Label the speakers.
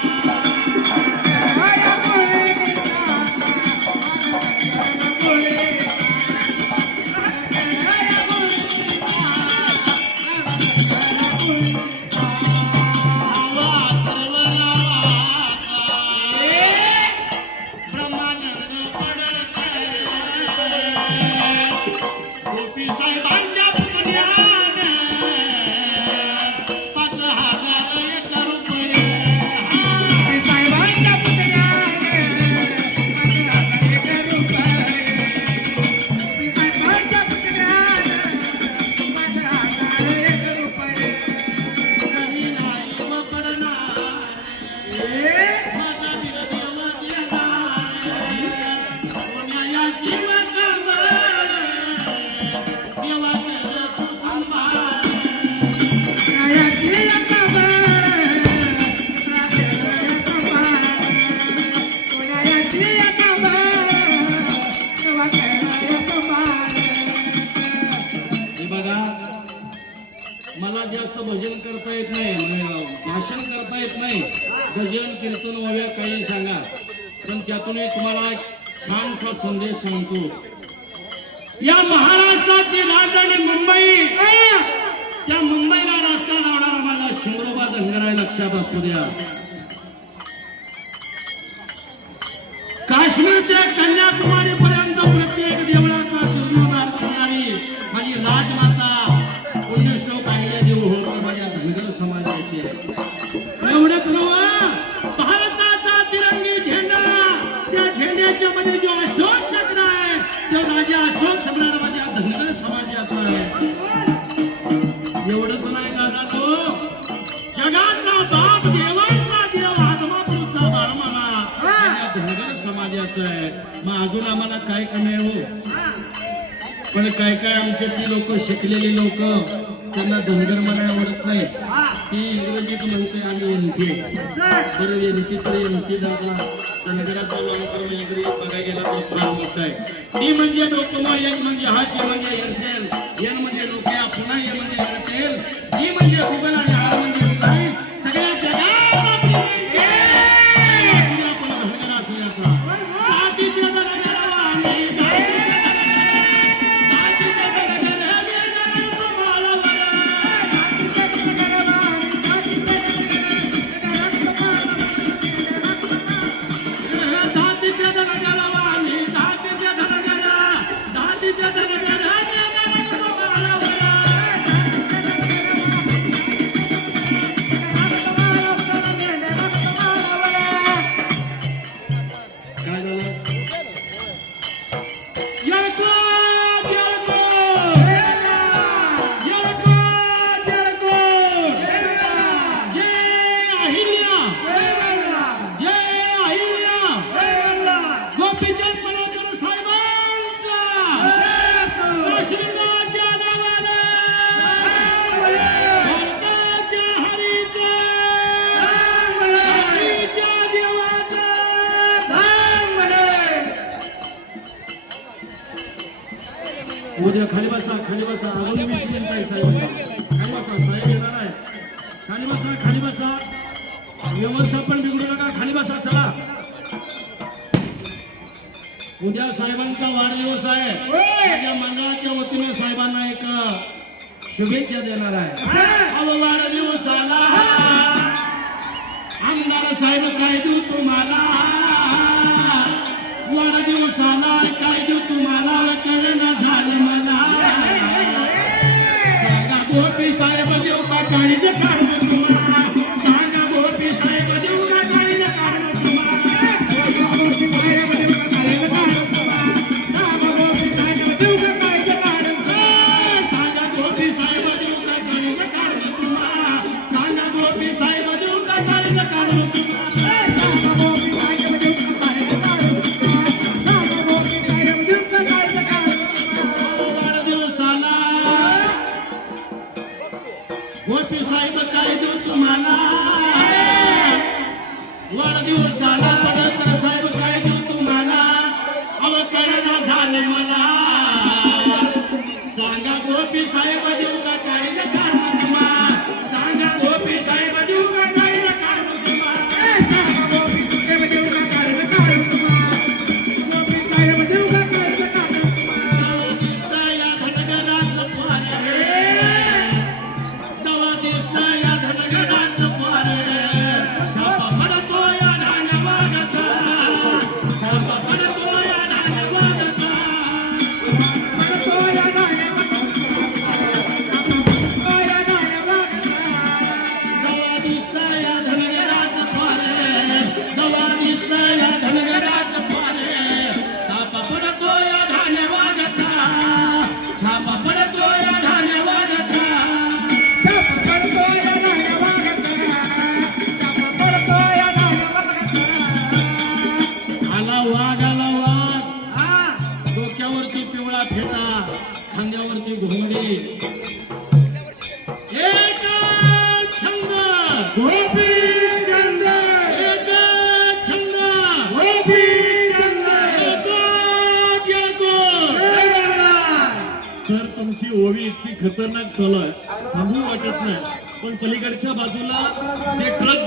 Speaker 1: ハハハ
Speaker 2: ハ。
Speaker 1: भाषण करता येत नाही. भजन कीर्तन वगैरे काही सांगा पण त्यातून एक तुम्हाला छानसा संदेश सांगतो. या महाराष्ट्राची राजधानी मुंबई! त्या मुंबईला रस्ता लावणारा माझा शिंगोबा धनगराय लक्षात असू द्या. समाजाचा आहे. मग अजून आम्हाला काय कमी आहे हो? पण काय काय आमच्यातली लोक शिकलेली लोक त्यांना धनगर म्हणाय आवडत नाही. ती इंग्रजीत म्हणते आम्ही एनटी तर एनटी तर एनटी जागा धनगराचा नामकरण इकडे बघायला गेला तर फार मोठा आहे. ती म्हणजे डोकोमा एक म्हणजे हा म्हणजे एअरसेल एन म्हणजे नोकिया पुन्हा एन म्हणजे एअरसेल ती म्हणजे गुगल उद्या खाली बसा. खाली बसा. अजून वीस मिनिट आहे साहेब. खाली बसा साहेब. येणार आहे. खाली बसा खाली बसा. व्यवस्थापन बिघडू नका. खाली बसा चला. उद्या साहेबांचा वाढदिवस आहे.
Speaker 2: माझ्या
Speaker 1: मंडळाच्या वतीने साहेबांना एक शुभेच्छा देणार आहे. अहो वाढदिवसाला आमदार साहेब काय देऊ तुम्हाला? गोपी साहेब काय देऊ तुम्हाला? वाढदिवस झाला पडत साहेब काय देऊ तुम्हाला? अवकरण झाले मला. सांगा गोपी साहेब देऊ डोक्यावरती पिवळा फेटा खांद्यावरती घोंगडी. एक छंद
Speaker 2: गोपी छंद
Speaker 1: एक छंद
Speaker 2: गोपी छंद
Speaker 1: सर तुमची ओवी इतकी खतरनाक चालू आहे. थांबू वाटत नाही. पण पलीकडच्या बाजूला ते ट्रक